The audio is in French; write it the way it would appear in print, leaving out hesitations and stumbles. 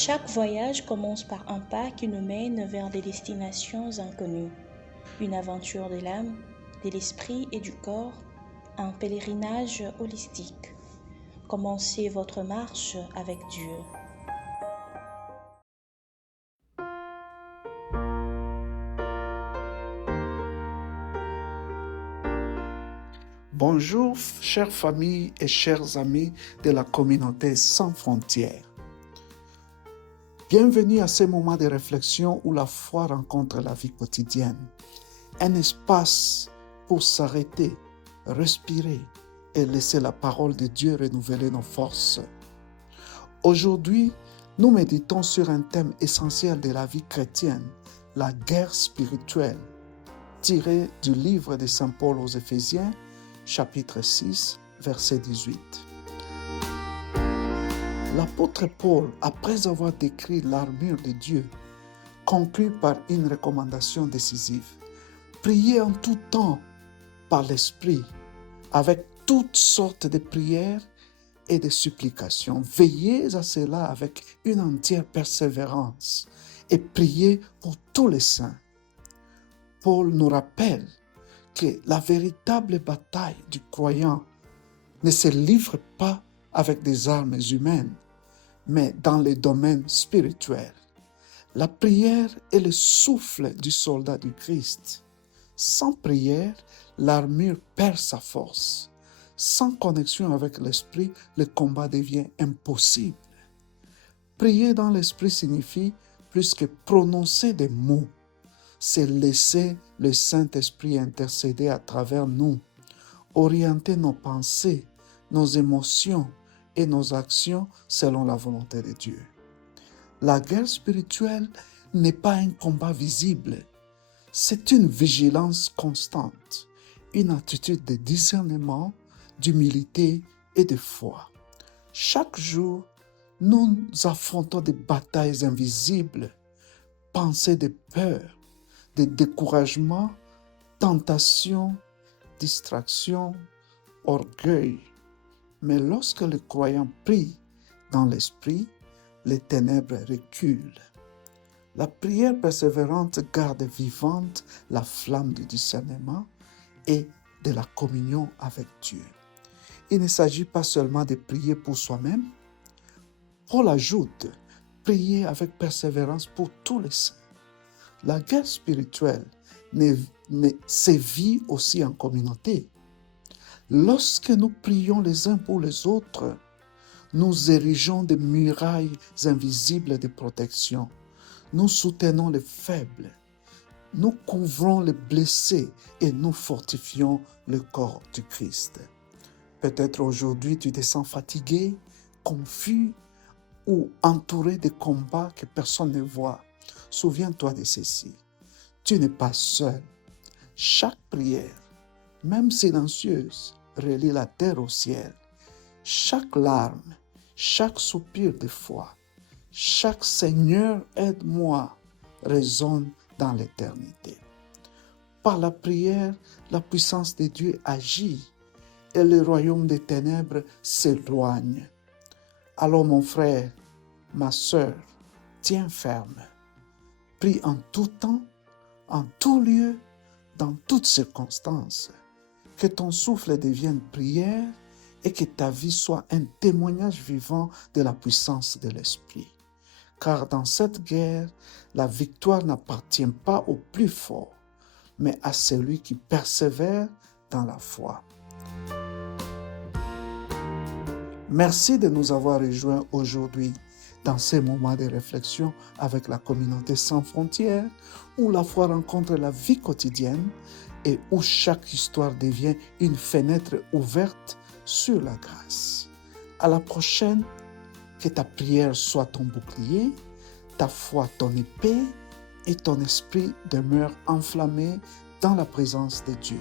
Chaque voyage commence par un pas qui nous mène vers des destinations inconnues. Une aventure de l'âme, de l'esprit et du corps, un pèlerinage holistique. Commencez votre marche avec Dieu. Bonjour, chères familles et chers amis de la communauté sans frontières. Bienvenue à ce moment de réflexion où la foi rencontre la vie quotidienne. Un espace pour s'arrêter, respirer et laisser la parole de Dieu renouveler nos forces. Aujourd'hui, nous méditons sur un thème essentiel de la vie chrétienne, la guerre spirituelle, tiré du livre de Saint Paul aux Éphésiens, chapitre 6, verset 18. L'apôtre Paul, après avoir décrit l'armure de Dieu, conclut par une recommandation décisive. Priez en tout temps par l'Esprit, avec toutes sortes de prières et de supplications. Veillez à cela avec une entière persévérance et priez pour tous les saints. Paul nous rappelle que la véritable bataille du croyant ne se livre pas avec des armes humaines, mais dans les domaines spirituels. La prière est le souffle du soldat du Christ. Sans prière, l'armure perd sa force. Sans connexion avec l'esprit, le combat devient impossible. Prier dans l'esprit signifie plus que prononcer des mots. C'est laisser le Saint-Esprit intercéder à travers nous, orienter nos pensées, nos émotions et nos actions selon la volonté de Dieu. La guerre spirituelle n'est pas un combat visible, c'est une vigilance constante, une attitude de discernement, d'humilité et de foi. Chaque jour, nous affrontons des batailles invisibles, pensées de peur, de découragement, tentation, distraction, orgueil. Mais lorsque le croyant prie dans l'esprit, les ténèbres reculent. La prière persévérante garde vivante la flamme du discernement et de la communion avec Dieu. Il ne s'agit pas seulement de prier pour soi-même. Paul ajoute, prier avec persévérance pour tous les saints. La guerre spirituelle sévit aussi en communauté. Lorsque nous prions les uns pour les autres, nous érigeons des murailles invisibles de protection. Nous soutenons les faibles. Nous couvrons les blessés et nous fortifions le corps du Christ. Peut-être aujourd'hui tu te sens fatigué, confus ou entouré de combats que personne ne voit. Souviens-toi de ceci. Tu n'es pas seul. Chaque prière, même silencieuse, relie la terre au ciel. Chaque larme, chaque soupir de foi, chaque Seigneur aide-moi résonne dans l'éternité. Par la prière, la puissance de Dieu agit et le royaume des ténèbres s'éloigne. Alors mon frère, ma sœur, tiens ferme. Prie en tout temps, en tout lieu, dans toutes circonstances. Que ton souffle devienne prière et que ta vie soit un témoignage vivant de la puissance de l'Esprit. Car dans cette guerre, la victoire n'appartient pas au plus fort, mais à celui qui persévère dans la foi. Merci de nous avoir rejoints aujourd'hui dans ces moments de réflexion avec la communauté sans frontières, où la foi rencontre la vie quotidienne et où chaque histoire devient une fenêtre ouverte sur la grâce. À la prochaine, que ta prière soit ton bouclier, ta foi ton épée et ton esprit demeure enflammé dans la présence de Dieu.